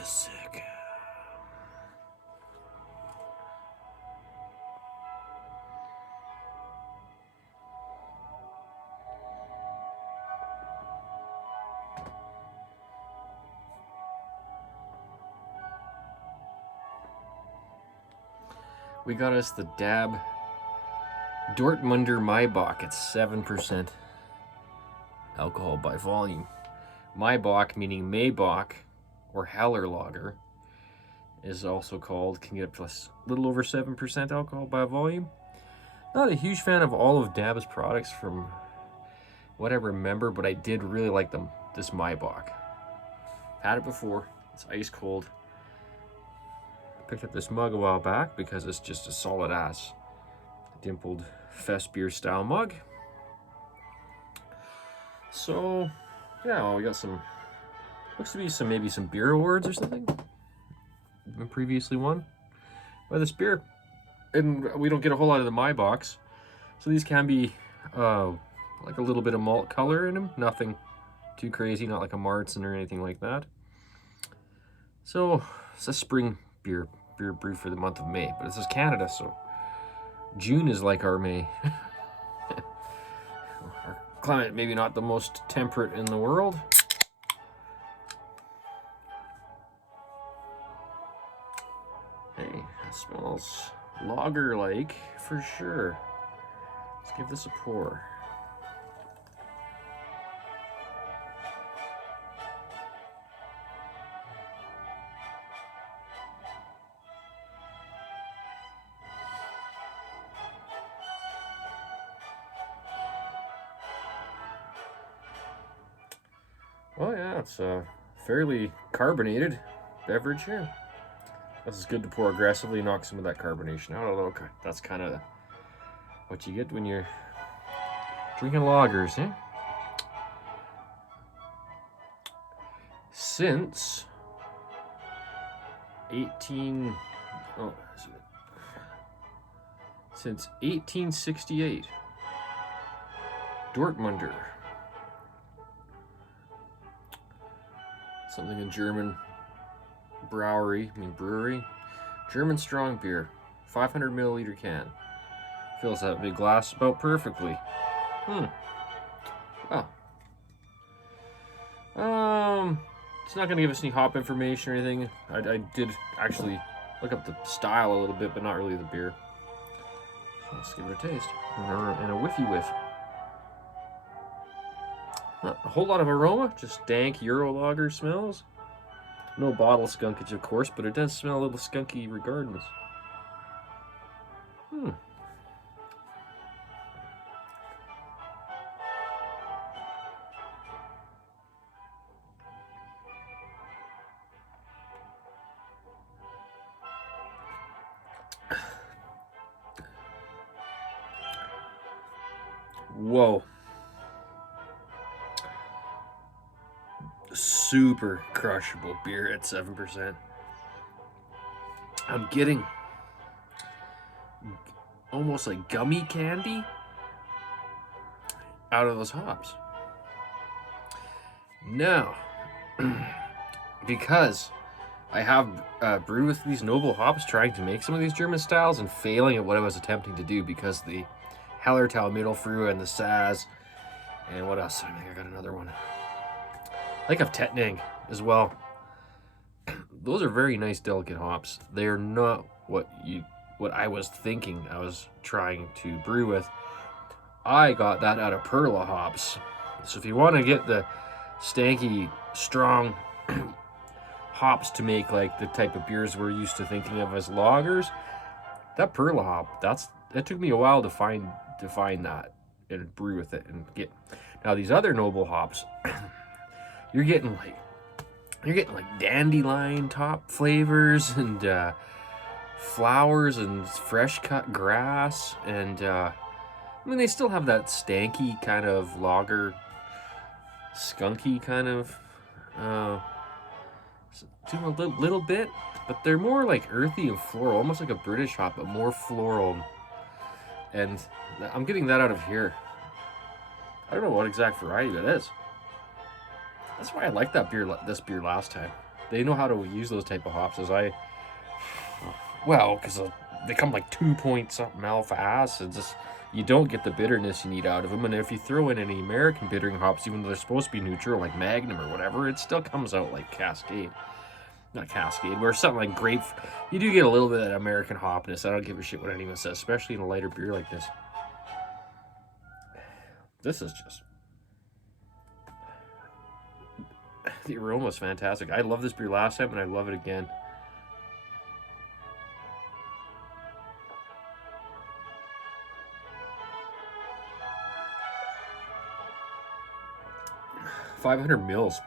Beerzerker. We got us the Dab Dortmunder Maibock at 7% alcohol by volume. Maibock, meaning Maibock or Haller lager, is also called, can get up to a little over 7% alcohol by volume. Not a huge fan of all of Dab's products from what I remember, but I did really like them. This Maibock. Had it before. It's ice cold. Picked up this mug a while back because it's just a solid ass dimpled fest beer style mug. So yeah, well, we got some, looks to be some, maybe some beer awards or something previously won by this beer, and we don't get a whole lot of the Maibock, so these can be like a little bit of malt color in them, nothing too crazy, not like a Marzen or anything like that. So it's a spring beer brew for the month of May, but this is Canada, so June is like our May. Our climate maybe not the most temperate in the world. Hey, it smells lager-like for sure. Let's give this a pour. Well, yeah, it's a fairly carbonated beverage here. This is good to pour aggressively, knock some of that carbonation out. Although that's kind of what you get when you're drinking lagers, eh? Since 1868, Dortmunder. Something in German brewery. German strong beer, 500 milliliter can. Fills that big glass about perfectly. Oh. It's not gonna give us any hop information or anything. I did actually look up the style a little bit, but not really the beer. So let's give it a taste and a whiffy whiff. Not a whole lot of aroma, just dank Euro lager smells. No bottle skunkage, of course, but it does smell a little skunky regardless. Whoa. Super crushable beer at 7%. I'm getting almost like gummy candy out of those hops. Now, because I have brewed with these noble hops, trying to make some of these German styles and failing at what I was attempting to do because the Hallertau Mittelfrüh and the Saz, and what else? I think I got another one. I think of Tettnang as well. Those are very nice, delicate hops. They are not what I was thinking I was trying to brew with. I got that out of Perla hops. So if you want to get the stanky, strong hops to make like the type of beers we're used to thinking of as lagers, that Perla hop, it took me a while to find that and brew with it and get. Now these other noble hops, you're getting like dandelion top flavors and flowers and fresh cut grass, and I mean they still have that stanky kind of lager, skunky kind of do a little bit, but they're more like earthy and floral, almost like a British hop, but more floral. And I'm getting that out of here. I don't know what exact variety that is. That's why I liked this beer last time. They know how to use those type of hops as I. Well, because they come like 2 point something alpha acid. Just you don't get the bitterness you need out of them. And if you throw in any American bittering hops, even though they're supposed to be neutral, like Magnum or whatever, it still comes out like Cascade. Not Cascade, where something like grape, you do get a little bit of that American hopness. I don't give a shit what anyone says, especially in a lighter beer like this. This is just, the aroma is fantastic. I love this beer last time, and I love it again. $500 mils.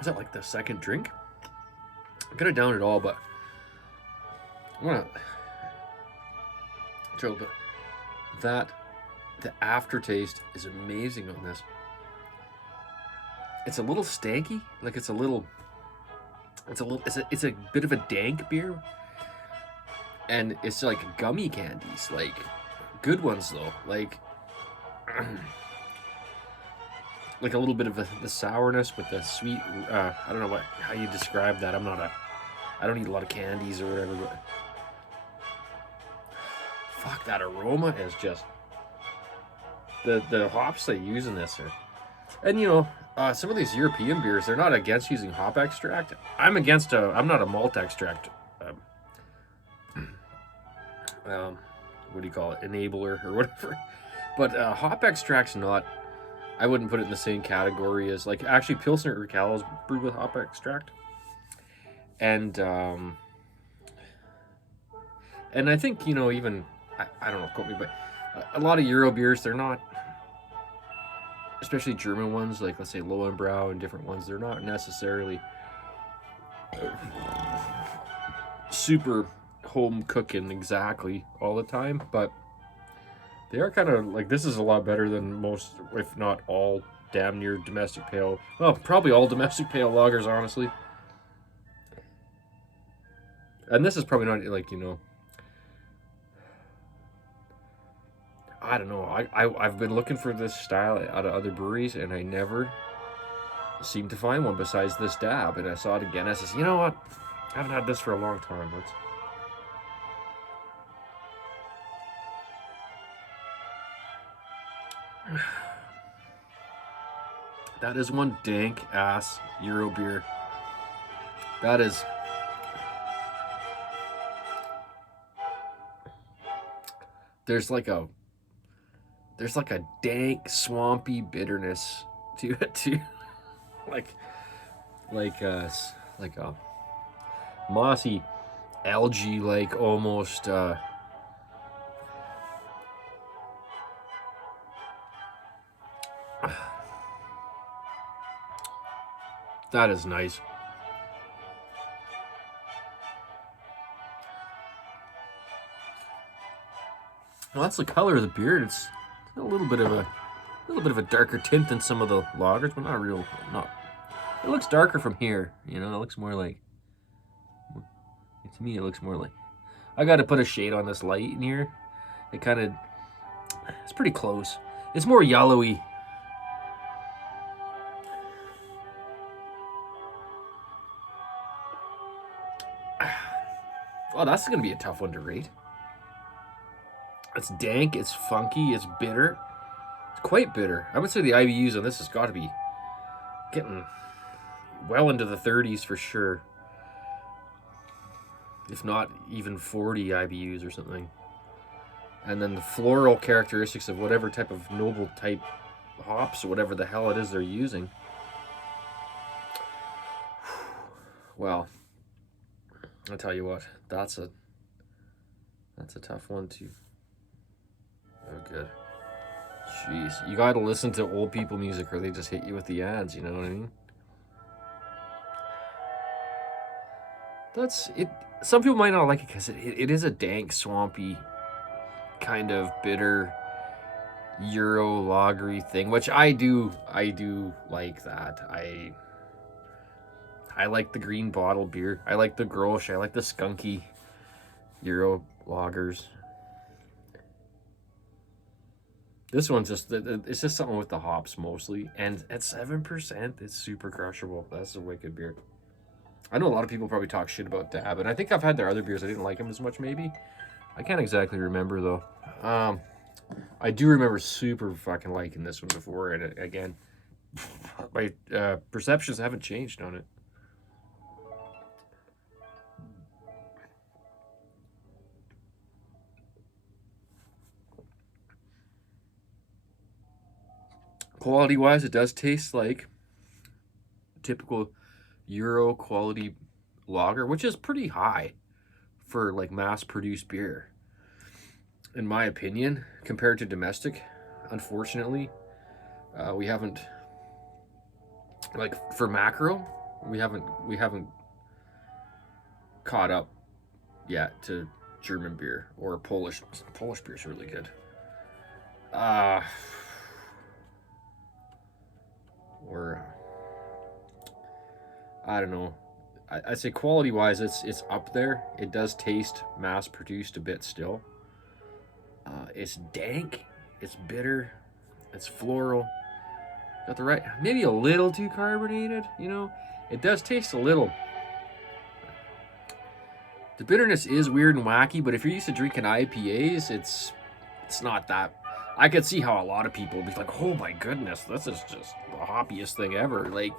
Is that like the second drink? I could have downed it all, but I want to show that the aftertaste is amazing on this. It's a little stanky, like it's a bit of a dank beer, and it's like gummy candies, like good ones though, like like a little bit of the sourness with the sweet. I don't know how you describe that. I don't eat a lot of candies or whatever, but fuck, that aroma is just the hops they use in this are, and you know, some of these European beers, they're not against using hop extract. I'm not a malt extract. What do you call it? Enabler or whatever. But hop extract's not. I wouldn't put it in the same category as, like, actually Pilsner Urquell is brewed with hop extract, and I think, you know, even I don't know, quote me, but a lot of Euro beers, they're not, especially German ones, like let's say Lowenbrau and different ones, they're not necessarily super home cooking exactly all the time, but they are kind of like, this is a lot better than most, if not all, damn near domestic pale. Well, probably all domestic pale lagers, honestly. And this is probably not, like, you know, I don't know. I've been looking for this style out of other breweries, and I never seem to find one besides this dab. And I saw it again. I said, you know what? I haven't had this for a long time. That is one dank ass Euro beer. That is. There's like a dank, swampy bitterness to it too, like a mossy algae, like almost. That is nice. Well, that's the color of the beer. It's a little bit of a darker tint than some of the lagers, but not real. Not. It looks darker from here. You know, it looks more like. To me, it looks more like. I got to put a shade on this light in here. It kind of. It's pretty close. It's more yellowy. Oh, that's going to be a tough one to rate. It's dank, it's funky, it's bitter. It's quite bitter. I would say the IBUs on this has got to be getting well into the 30s for sure. If not even 40 IBUs or something. And then the floral characteristics of whatever type of noble type hops or whatever the hell it is they're using. Well, I'll tell you what, that's a tough one too. Oh, good. Jeez, you gotta listen to old people music or they just hit you with the ads, you know what I mean? That's it. Some people might not like it because it is a dank, swampy, kind of bitter Euro lagery thing, which I do like that. I like the green bottle beer. I like the Grolsch. I like the skunky Euro lagers. This one's just, it's just something with the hops mostly. And at 7%, it's super crushable. That's a wicked beer. I know a lot of people probably talk shit about Dab, and I think I've had their other beers. I didn't like them as much, maybe. I can't exactly remember, though. I do remember super fucking liking this one before, and again, my perceptions haven't changed on it. Quality-wise, it does taste like typical Euro quality lager, which is pretty high for like mass-produced beer, in my opinion, compared to domestic. Unfortunately, we haven't, like, for macro, we haven't caught up yet to German beer or Polish. Polish beer is really good. Or I don't know. I'd say quality wise, it's up there. It does taste mass produced a bit still. It's dank. It's bitter. It's floral. Got the right, maybe a little too carbonated. You know, it does taste a little. The bitterness is weird and wacky, but if you're used to drinking IPAs, it's not that. I could see how a lot of people would be like, "Oh my goodness, this is just the hoppiest thing ever." Like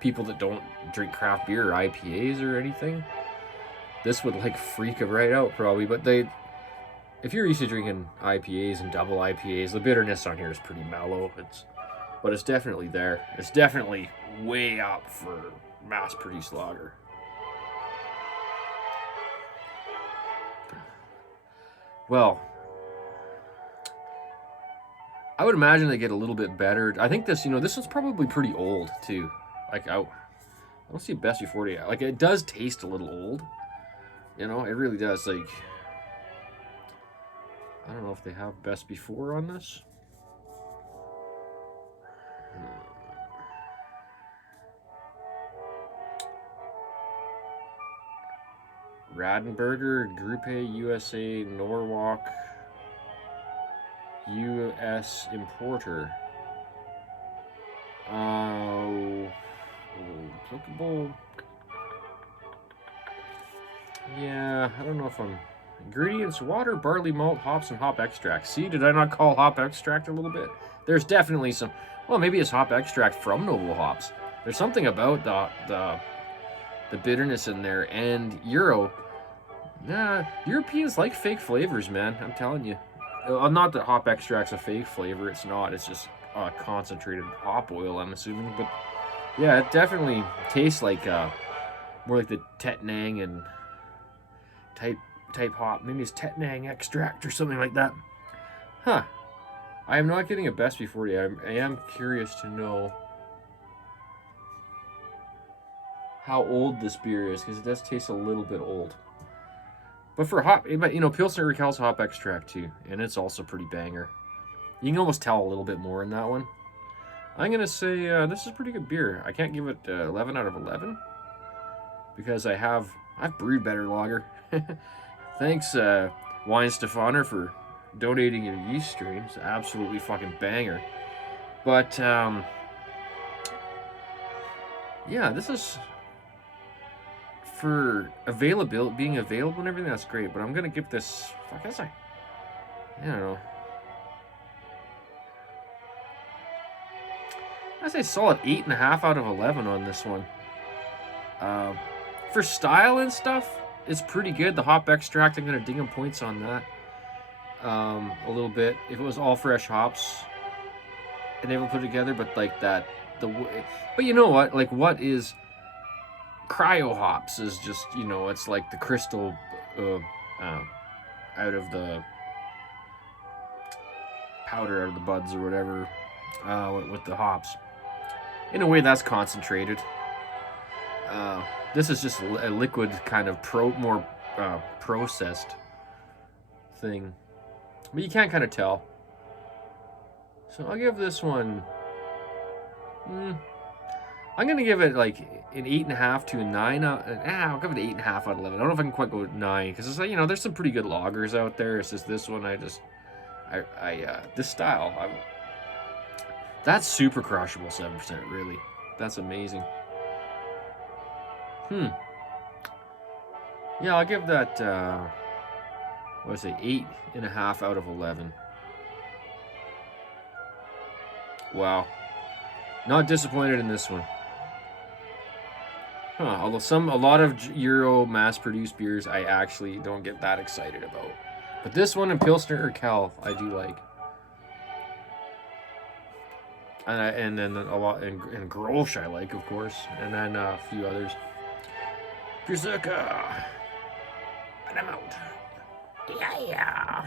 people that don't drink craft beer or IPAs or anything, this would like freak them right out probably. But if you're used to drinking IPAs and double IPAs, the bitterness on here is pretty mellow. But it's definitely there. It's definitely way up for mass-produced lager. Well, I would imagine they get a little bit better. I think this one's probably pretty old too. Like I don't see best before date. Like it does taste a little old. You know, it really does. Like I don't know if they have best before on this. Radenberger, Gruppe USA, Norwalk, U.S. importer. Applicable. Yeah, I don't know if I'm. Ingredients: water, barley malt, hops, and hop extract. See, did I not call hop extract a little bit? There's definitely some. Well, maybe it's hop extract from noble hops. There's something about the bitterness in there, and Nah, Europeans like fake flavors, man. I'm telling you. Not that hop extract's a fake flavor. It's not. It's just concentrated hop oil, I'm assuming. But yeah, it definitely tastes like more like the Tettnang and type hop. Maybe it's Tettnang extract or something like that. Huh. I am not getting a best before you. I am curious to know how old this beer is, because it does taste a little bit old. But for hop, Pilsner recalls hop extract too, and it's also pretty banger. You can almost tell a little bit more in that one. I'm going to say this is pretty good beer. I can't give it 11 out of 11 because I've brewed better lager. Thanks, Wine Stefaner, for donating your yeast strain. It's absolutely fucking banger. But, yeah, this is... For being available and everything, that's great. But I'm gonna give this. I don't know. I say solid 8.5 out of 11 on this one. For style and stuff, it's pretty good. The hop extract, I'm gonna ding them points on that. A little bit. If it was all fresh hops and they were put together, but like that, but you know what? Like, what is cryo hops is just, it's like the crystal out of the powder out of the buds or whatever with the hops. In a way, that's concentrated. This is just a liquid kind of more processed thing. But you can't kind of tell. So I'll give this one... I'm going to give it like an 8.5 to a 9. I'll give it an 8.5 out of 11. I don't know if I can quite go 9 because it's like, there's some pretty good lagers out there. It's just this one, this style, that's super crushable 7%, really. That's amazing. Yeah, I'll give that, what did I say, 8.5 out of 11. Wow. Not disappointed in this one. Huh, although a lot of Euro mass-produced beers I actually don't get that excited about. But this one in Pilsner or Cal, I do like. And then a lot, and Grolsch I like, of course. And then a few others. Beerzerker. And I'm out. Yeah.